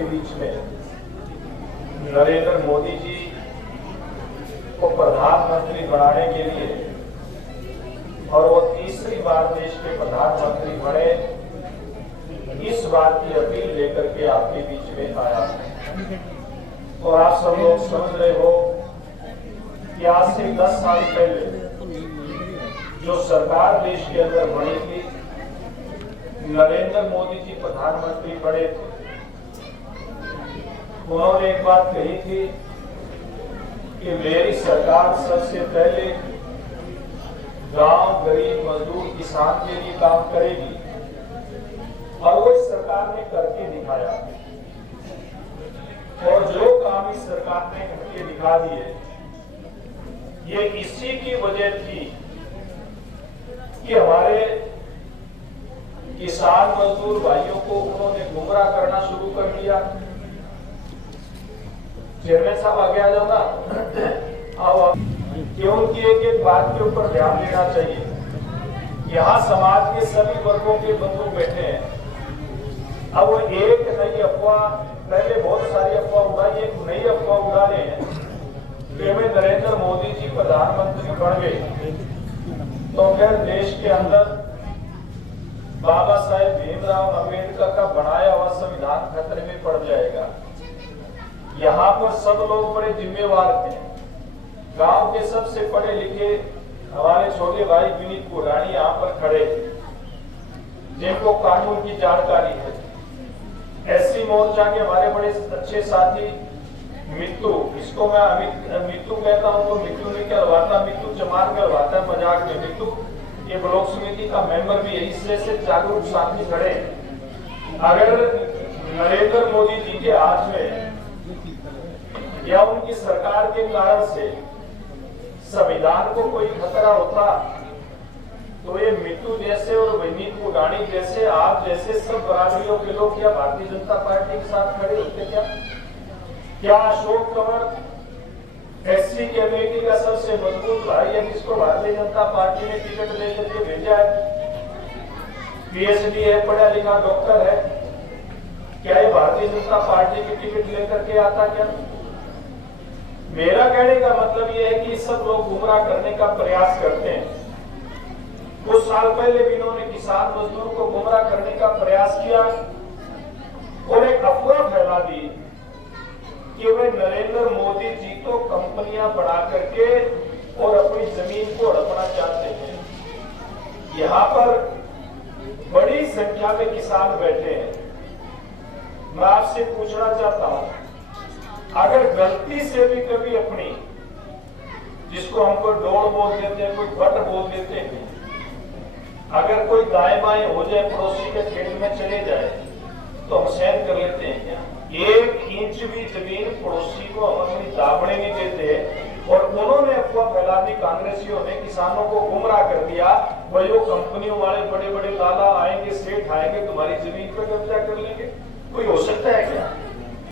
आपके बीच में नरेंद्र मोदी जी को प्रधानमंत्री बनाने के लिए और वो तीसरी बार देश के प्रधानमंत्री बने, इस बात की अपील लेकर के आपके बीच में आया। और आप सब लोग समझ रहे हो कि आज से 10 साल पहले जो सरकार देश के अंदर बनी थी, नरेंद्र मोदी जी प्रधानमंत्री बने थे। उन्होंने एक बात कही थी कि मेरी सरकार सबसे पहले गांव, गरीब, मजदूर, किसान के लिए काम करेगी, और वो इस सरकार ने करके दिखाया। और जो काम इस सरकार ने करके दिखा दिए, ये इसी की वजह थी कि हमारे किसान मजदूर भाइयों को उन्होंने गुमराह करना शुरू कर दिया। चेयरमैन साहब आगे आ जाओ ना, आओ। क्योंकि एक बात के ऊपर ध्यान देना चाहिए, यहाँ समाज के सभी वर्गों के बंधु बैठे हैं। अब वो एक नई अफवाह, पहले बहुत सारी अफवाह उड़ाई, एक नई अफवाह उड़ा रहे हैं कि में नरेंद्र मोदी जी प्रधानमंत्री बन गए तो फिर देश के अंदर बाबा साहेब भीमराव अम्बेडकर का बनाया हुआ संविधान खतरे में पड़ जाएगा। यहाँ पर सब लोग बड़े जिम्मेवार थे। गांव के सबसे पढ़े लिखे हमारे छोटे भाई विनीत कुरानी यहाँ पर खड़े थे, जिनको कानून की जानकारी है। एससी मोर्चा के हमारे बड़े अच्छे साथी मित्तू, इसको मैं मित्तू कहता हूँ, तो मित्तू ने कहलवाता, मित्तू चमार कहलवाता है मजाक में। मित्तू ये ब्लॉक समिति का मेंबर भी है, इसलिए से जागरूक साथी खड़े। अगर नरेंद्र मोदी जी के हाथ में या उनकी सरकार के कारण से संविधान को कोई खतरा होता, तो ये मित्तू जैसे और विनीत कुरानी जैसे, आप जैसे सब बरादरियों के लोग क्या भारतीय जनता पार्टी के साथ खड़े होते? क्या अशोक कंवर एससी कम्युनिटी का सबसे मजबूत भाई है, जिसको भारतीय जनता पार्टी ने टिकट दे करके भेजा है, पीएचडी है, पढ़ा लिखा डॉक्टर है, क्या ये भारतीय जनता पार्टी की टिकट लेकर के आता? क्या? मेरा कहने का मतलब यह है कि सब लोग गुमराह करने का प्रयास करते हैं। कुछ साल पहले भी इन्होंने किसान मजदूर को गुमराह करने का प्रयास किया और एक अफवाह फैला दी कि वे नरेंद्र मोदी जी तो कंपनियां बना करके और अपनी जमीन को हड़पना चाहते हैं। यहाँ पर बड़ी संख्या में किसान बैठे हैं। मैं आपसे पूछना चाहता हूं, अगर गलती से भी कभी अपनी, जिसको हम कोई डोर बोल देते हैं, कोई बट बोल देते हैं, अगर कोई दाएं बाएं हो जाए, पड़ोसी के खेत में चले जाए, तो हम सहन कर लेते हैं क्या? 1 इंच भी जमीन पड़ोसी को हम अपनी दाबने नहीं देते। और उन्होंने अफवाह फैला दी, कांग्रेसियों ने किसानों को गुमराह कर दिया, भाई वो कंपनियों वाले बड़े बड़े लाला आएंगे, सेठ आएंगे, तुम्हारी जमीन पर कब्जा कर लेंगे। कोई हो सकता है क्या?